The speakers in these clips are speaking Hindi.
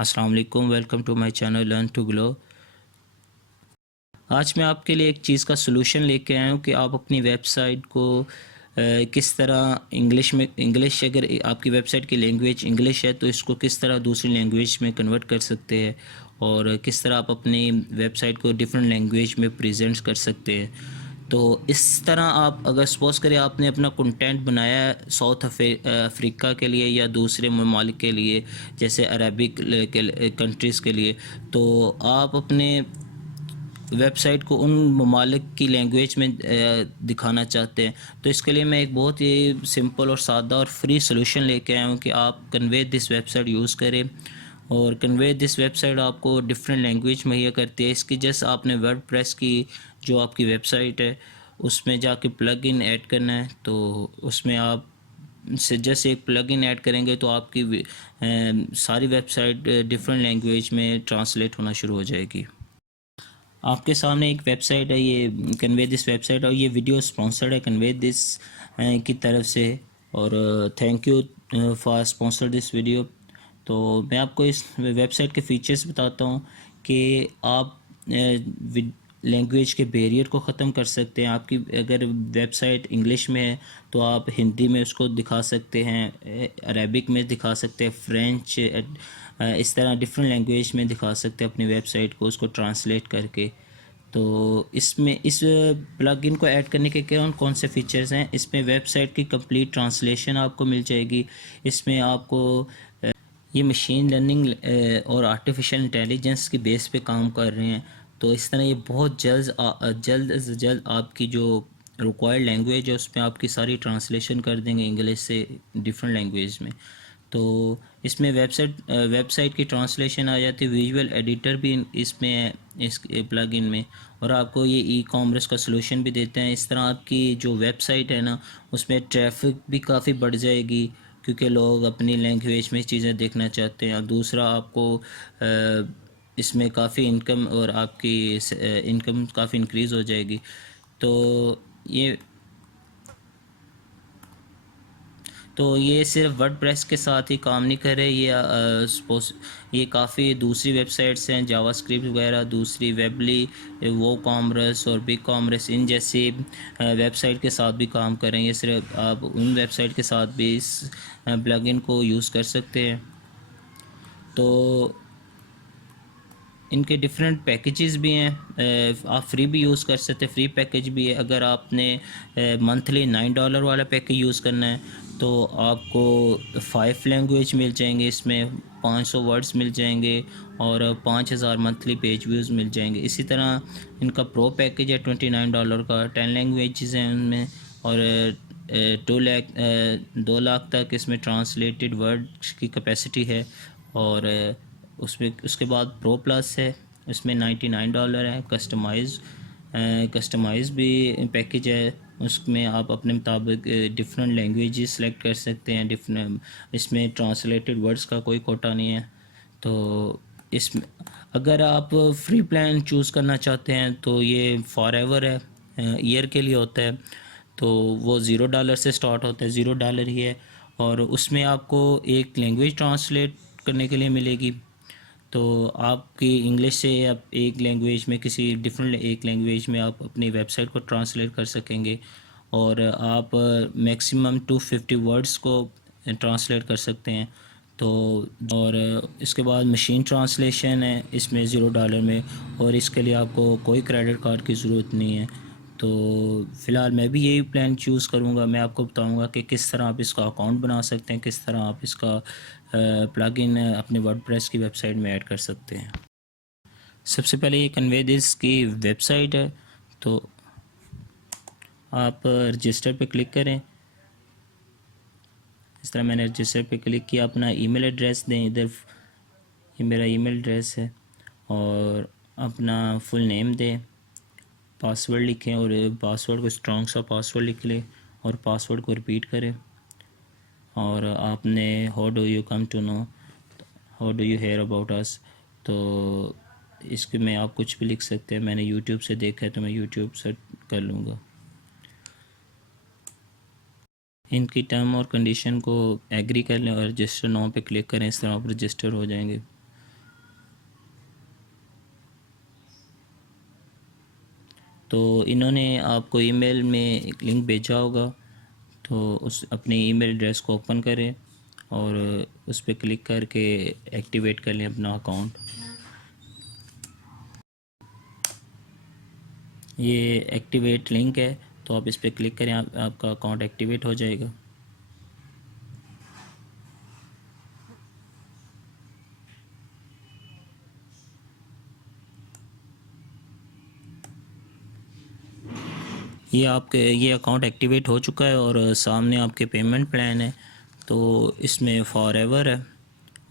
अस्सलाम वालेकुम, welcome to my channel learn to glow. आज मैं आपके लिए एक चीज़ का सलूशन लेके आया हूँ कि आप अपनी वेबसाइट को किस तरह इंग्लिश अगर आपकी वेबसाइट की लैंग्वेज इंग्लिश है तो इसको किस तरह दूसरी लैंग्वेज में कन्वर्ट कर सकते हैं और किस तरह आप अपनी वेबसाइट को डिफरेंट लैंग्वेज में प्रेजेंट कर सकते हैं। तो इस तरह आप अगर सपोज़ करें आपने अपना कंटेंट बनाया है साउथ अफ्रीका के लिए या दूसरे ममालिक के लिए, जैसे अरबिक के कंट्रीज़ के लिए, तो आप अपने वेबसाइट को उन ममालिक की लैंग्वेज में दिखाना चाहते हैं। तो इसके लिए मैं एक बहुत ही सिंपल और सादा और फ्री सॉल्यूशन लेके आया हूँ कि आप कन्वे दिस वेबसाइट यूज़ करें। और कन्वे दिस वेबसाइट आपको डिफरेंट लैंग्वेज मुहैया करती है। इसकी जस्ट आपने वर्डप्रेस की जो आपकी वेबसाइट है उसमें जाके प्लग इन ऐड करना है। तो उसमें आप से जस्ट एक प्लग इन ऐड करेंगे तो आपकी सारी वेबसाइट डिफरेंट लैंग्वेज में ट्रांसलेट होना शुरू हो जाएगी। आपके सामने एक वेबसाइट है, ये कन्वे दिस वेबसाइट, और ये वीडियो स्पॉन्सर्ड है कन्वे दिस की तरफ से। और thank you for sponsor this video. तो मैं आपको इस वेबसाइट के फीचर्स बताता हूँ कि आप लैंग्वेज के बैरियर को ख़त्म कर सकते हैं। आपकी अगर वेबसाइट इंग्लिश में है तो आप हिंदी में उसको दिखा सकते हैं, अरेबिक में दिखा सकते हैं, फ्रेंच, इस तरह डिफरेंट लैंग्वेज में दिखा सकते हैं अपनी वेबसाइट को, उसको ट्रांसलेट करके। तो इसमें इस प्लगइन को ऐड करने के कौन से फीचर्स हैं, इसमें वेबसाइट की कंप्लीट ट्रांसलेशन आपको मिल जाएगी। इसमें आपको ये मशीन लर्निंग और आर्टिफिशियल इंटेलिजेंस की बेस पे काम कर रहे हैं। तो इस तरह ये बहुत जल्द से जल्द आपकी जो रिक्वायर्ड लैंग्वेज है उसमें आपकी सारी ट्रांसलेशन कर देंगे इंग्लिश से डिफरेंट लैंग्वेज में। तो इसमें वेबसाइट की ट्रांसलेशन आ जाती है, विजुअल एडिटर भी इसमें है इस प्लगइन में, और आपको ये ई कॉमर्स का सलूशन भी देते हैं। इस तरह आपकी जो वेबसाइट है ना उसमें ट्रैफिक भी काफ़ी बढ़ जाएगी क्योंकि लोग अपनी लैंग्वेज में चीज़ें देखना चाहते हैं। और दूसरा आपको इसमें काफ़ी इनकम और आपकी इनकम काफ़ी इंक्रीज़ हो जाएगी। तो ये ये सिर्फ वर्डप्रेस के साथ ही काम नहीं कर रहे, ये काफ़ी दूसरी वेबसाइट्स हैं, जावास्क्रिप्ट वगैरह, दूसरी वेबली, वो कॉमर्स और बिग कॉमर्स, इन जैसी वेबसाइट के साथ भी काम कर रहे हैं। ये सिर्फ आप उन वेबसाइट के साथ भी इस प्लगइन को यूज़ कर सकते हैं। तो इनके डिफरेंट पैकेजेस भी हैं, आप फ्री भी यूज़ कर सकते हैं, फ्री पैकेज भी है। अगर आपने मंथली $9 वाला पैकेज यूज़ करना है तो आपको 5 लैंग्वेज मिल जाएंगे, इसमें 500 वर्ड्स मिल जाएंगे और 5000 मंथली पेज व्यूज़ मिल जाएंगे। इसी तरह इनका प्रो पैकेज है $29 का, 10 लैंग्वेजेस हैं उनमें, और 2 लाख तक इसमें ट्रांसलेटेड वर्ड की कैपेसिटी है। और उसमें उसके बाद प्रो प्लस है, इसमें $99 है। कस्टमाइज़ भी पैकेज है, उसमें आप अपने मुताबिक डिफरेंट लैंग्वेजेस सेलेक्ट कर सकते हैं। डिफरेंट इसमें ट्रांसलेटेड वर्ड्स का कोई कोटा नहीं है। तो इसमें अगर आप फ्री प्लान चूज़ करना चाहते हैं तो ये फॉर एवर है, ईयर के लिए होता है। तो वो $0 से स्टार्ट होता है, $0 ही है, और उसमें आपको एक लैंग्वेज ट्रांसलेट करने के लिए मिलेगी। तो आपकी इंग्लिश से आप एक लैंग्वेज में किसी डिफरेंट एक लैंग्वेज में आप अपनी वेबसाइट को ट्रांसलेट कर सकेंगे, और आप मैक्सिमम 250 वर्ड्स को ट्रांसलेट कर सकते हैं। तो और इसके बाद मशीन ट्रांसलेशन है इसमें $0 में, और इसके लिए आपको कोई क्रेडिट कार्ड की ज़रूरत नहीं है। तो फ़िलहाल मैं भी यही प्लान चूज़ करूँगा। मैं आपको बताऊँगा कि किस तरह आप इसका अकाउंट बना सकते हैं, किस तरह आप इसका प्लगइन अपने वर्डप्रेस की वेबसाइट में ऐड कर सकते हैं। सबसे पहले ये कन्वे दिस की वेबसाइट है, तो आप रजिस्टर पे क्लिक करें। इस तरह मैंने रजिस्टर पे क्लिक किया, अपना ईमेल एड्रेस दें, इधर ये मेरा ईमेल एड्रेस है, और अपना फुल नेम दें, पासवर्ड लिखें और पासवर्ड को स्ट्रॉन्ग सा पासवर्ड लिख लें और पासवर्ड को रिपीट करें। और आपने how do you come to know, how do you hear about us, तो इसके में आप कुछ भी लिख सकते हैं। मैंने यूट्यूब से देखा है तो मैं यूट्यूब सर्च कर लूँगा। इनकी टर्म और कंडीशन को एग्री कर लें और रजिस्टर नाउ पे क्लिक करें। इस तरह आप रजिस्टर हो जाएंगे। तो इन्होंने आपको ईमेल में एक लिंक भेजा होगा, तो उस अपने ईमेल एड्रेस को ओपन करें और उस पर क्लिक करके एक्टिवेट कर लें अपना अकाउंट। ये एक्टिवेट लिंक है, तो आप इस पर क्लिक करें, आपका अकाउंट एक्टिवेट हो जाएगा। ये अकाउंट एक्टिवेट हो चुका है और सामने आपके पेमेंट प्लान है। तो इसमें फॉर एवर है,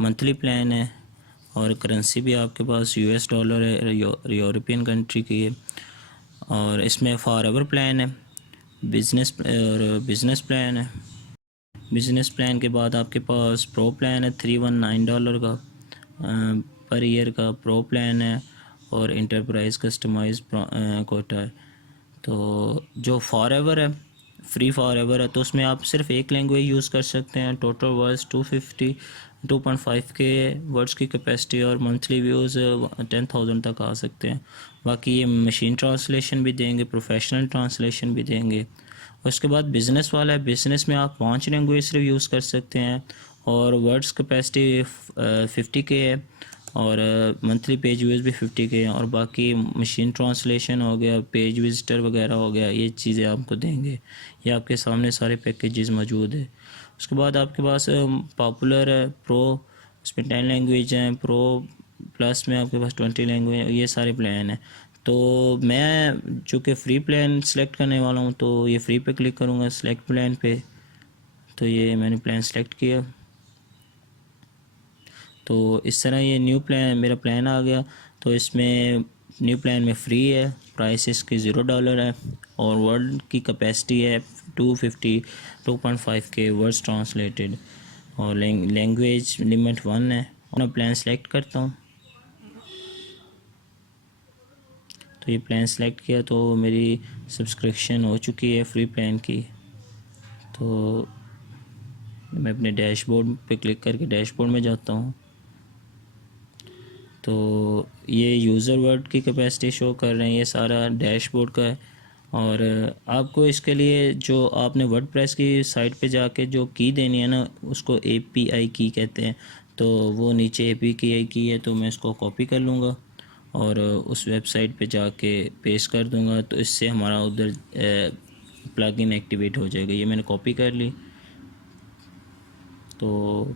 मंथली प्लान है और करेंसी भी आपके पास यूएस डॉलर है, यूरोपियन कंट्री की है। और इसमें फॉर एवर प्लान है, बिज़नेस प्लान है। बिज़नेस प्लान के बाद आपके पास प्रो प्लान है $319 का पर ईयर का प्रो प्लान है, और इंटरप्राइज कस्टमाइज कोटा है। तो जो फॉर एवर है, फ्री फॉर एवर है, तो उसमें आप सिर्फ एक लैंग्वेज यूज़ कर सकते हैं। टोटल वर्ड्स 2.5 के वर्ड्स की कैपेसिटी और मंथली व्यूज़ 10,000 तक आ सकते हैं। बाकी ये मशीन ट्रांसलेशन भी देंगे, प्रोफेशनल ट्रांसलेशन भी देंगे। उसके बाद बिज़नेस वाला है, बिज़नेस में आप 5 लैंग्वेज सिर्फ यूज़ कर सकते हैं और वर्ड्स कैपेसिटी 50 के है और मंथली पेज व्यूज़ भी 50 के हैं। और बाकी मशीन ट्रांसलेशन हो गया, पेज विजिटर वगैरह हो गया, ये चीज़ें आपको देंगे। ये आपके सामने सारे पैकेजेस मौजूद है। उसके बाद आपके पास पॉपुलर है प्रो, उसमें 10 लैंग्वेज हैं। प्रो प्लस में आपके पास 20 लैंग्वेज, ये सारे प्लान हैं। तो मैं जो कि फ्री प्लान सेलेक्ट करने वाला हूँ, तो ये फ्री पे क्लिक करूँगा, सेलेक्ट प्लान पे। तो ये मैंने प्लान सेलेक्ट किया, तो इस तरह ये न्यू प्लान मेरा प्लान आ गया। तो इसमें न्यू प्लान में फ्री है, प्राइस इसकी $0 है और वर्ड की कैपेसिटी है 2.5 के वर्ड्स ट्रांसलेटेड और लैंग्वेज लिमिट 1 है। और मैं प्लान सेलेक्ट करता हूँ, तो ये प्लान सेलेक्ट किया तो मेरी सब्सक्रिप्शन हो चुकी है फ्री प्लान की। तो मैं अपने डैशबोर्ड पे क्लिक करके डैशबोर्ड में जाता हूँ। तो ये यूज़र वर्ड की कैपेसिटी शो कर रहे हैं, ये सारा डैशबोर्ड का है। और आपको इसके लिए जो आपने वर्डप्रेस की साइट पे जाके जो की देनी है ना, उसको API की कहते हैं। तो वो नीचे API की है, तो मैं इसको कॉपी कर लूँगा और उस वेबसाइट पे जाके पेस्ट कर दूँगा। तो इससे हमारा उधर प्लगइन एक्टिवेट हो जाएगा। ये मैंने कॉपी कर ली। तो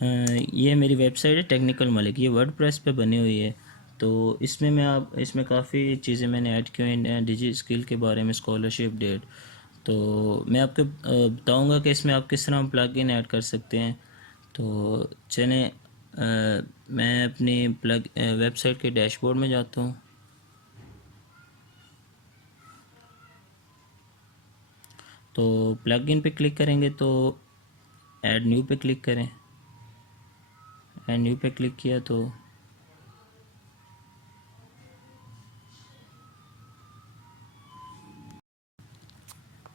ये मेरी वेबसाइट है टेक्निकल मलिक, ये वर्डप्रेस पे बनी हुई है। तो इसमें काफ़ी चीज़ें मैंने ऐड की हुई हैं डिजी स्किल के बारे में, स्कॉलरशिप डेट। तो मैं आपको बताऊंगा कि इसमें आप किस तरह प्लग इन ऐड कर सकते हैं। तो चलें, मैं अपनी वेबसाइट के डैशबोर्ड में जाता हूँ। तो प्लग इन पे क्लिक करेंगे तो ऐड न्यू पे क्लिक करें। ऐड न्यू पे क्लिक किया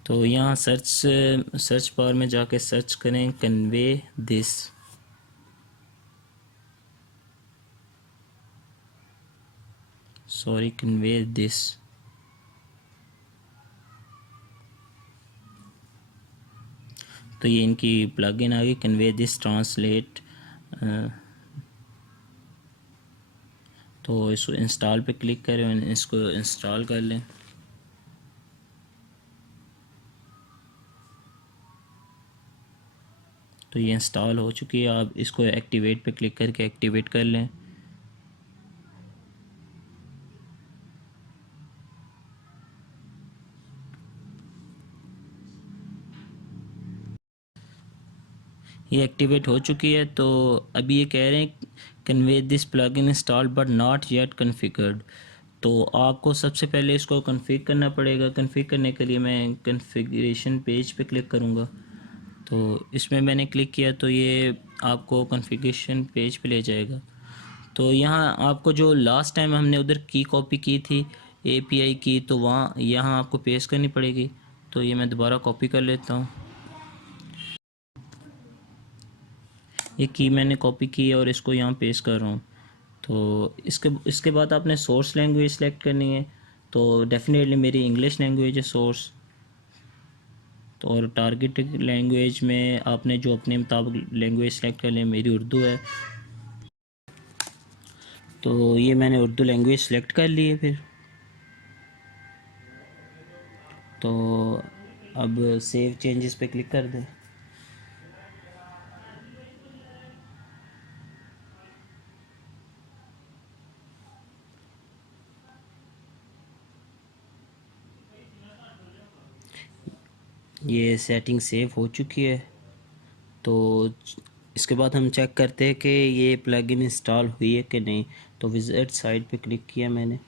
तो यहाँ सर्च बार में जाके सर्च करें कन्वे दिस। Convey this. तो ये इनकी प्लगइन आ गई, कन्वे दिस ट्रांसलेट। तो इसको इंस्टॉल पे क्लिक करें, इसको इंस्टॉल कर लें। तो ये इंस्टॉल हो चुकी है। आप इसको एक्टिवेट पे क्लिक करके एक्टिवेट कर लें। ये एक्टिवेट हो चुकी है। तो अभी ये कह रहे हैं convey this plugin install but not yet configured. तो आपको सबसे पहले इसको कन्फिग करना पड़ेगा। कन्फिग करने के लिए मैं कन्फिगरेशन पेज पे क्लिक करूँगा। तो इसमें मैंने क्लिक किया तो ये आपको कन्फिगरेशन पेज पे ले जाएगा। तो यहाँ आपको जो लास्ट टाइम हमने उधर की कॉपी की थी API की, तो वहाँ यहाँ आपको पेस्ट करनी पड़ेगी। तो ये मैं दोबारा कॉपी कर लेता हूँ। ये की मैंने कॉपी की है और इसको यहाँ पेस्ट कर रहा हूँ। तो इसके बाद आपने सोर्स लैंग्वेज सेलेक्ट करनी है। तो डेफिनेटली मेरी इंग्लिश लैंग्वेज है सोर्स। तो और टारगेट लैंग्वेज में आपने जो अपने मुताबिक लैंग्वेज सेलेक्ट कर लिया, मेरी उर्दू है। तो ये मैंने उर्दू लैंग्वेज सेलेक्ट कर ली है। फिर तो अब सेव चेंजेस पे क्लिक कर दें। ये सेटिंग सेव हो चुकी है। तो इसके बाद हम चेक करते हैं कि ये प्लगइन इंस्टॉल हुई है कि नहीं। तो विजिट साइट पे क्लिक किया मैंने।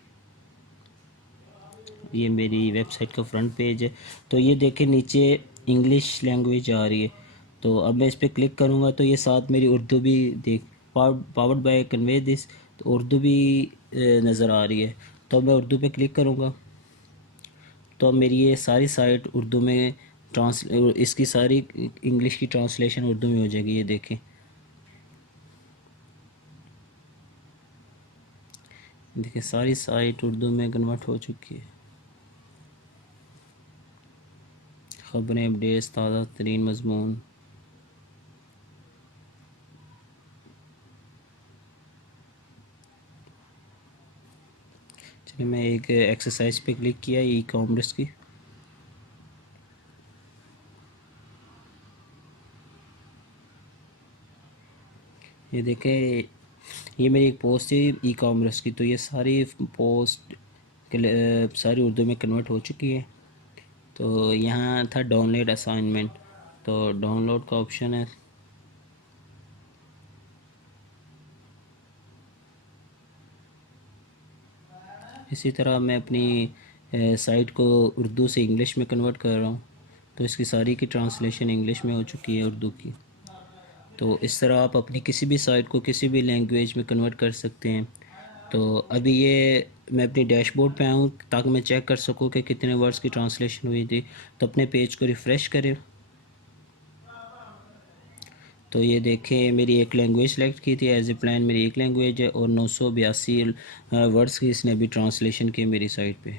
ये मेरी वेबसाइट का फ्रंट पेज है। तो ये देखें नीचे इंग्लिश लैंग्वेज आ रही है। तो अब मैं इस पर क्लिक करूँगा तो ये साथ मेरी उर्दू भी देख पावर्ड बाय कन्वे दिस, तो उर्दू भी नज़र आ रही है। तो मैं उर्दू पे क्लिक करूँगा तो अब मेरी ये सारी साइट उर्दू में ट्रांस इसकी सारी इंग्लिश की ट्रांसलेशन उर्दू में हो जाएगी। ये देखें, देखिए सारी साइट उर्दू में कन्वर्ट हो चुकी है। ख़बरें, अपडेट्स, ताज़ा तरीन मजमून। चलिए मैं एक एक्सरसाइज पे क्लिक किया ई कॉमर्स की। ये देखें, ये मेरी एक पोस्ट थी ई कॉमर्स की। तो ये सारी पोस्ट सारी उर्दू में कन्वर्ट हो चुकी है। तो यहाँ था डाउनलोड असाइनमेंट, तो डाउनलोड का ऑप्शन है। इसी तरह मैं अपनी साइट को उर्दू से इंग्लिश में कन्वर्ट कर रहा हूँ। तो इसकी सारी की ट्रांसलेशन इंग्लिश में हो चुकी है उर्दू की। तो इस तरह आप अपनी किसी भी साइट को किसी भी लैंग्वेज में कन्वर्ट कर सकते हैं। तो अभी ये मैं अपने डैशबोर्ड पे आऊँ ताकि मैं चेक कर सकूँ कि कितने वर्ड्स की ट्रांसलेशन हुई थी। तो अपने पेज को रिफ़्रेश करें। तो ये देखें, मेरी एक लैंग्वेज सेलेक्ट की थी एज ए प्लान, मेरी एक लैंग्वेज है और 982 वर्ड्स की इसने अभी ट्रांसलेशन की मेरी साइट पे।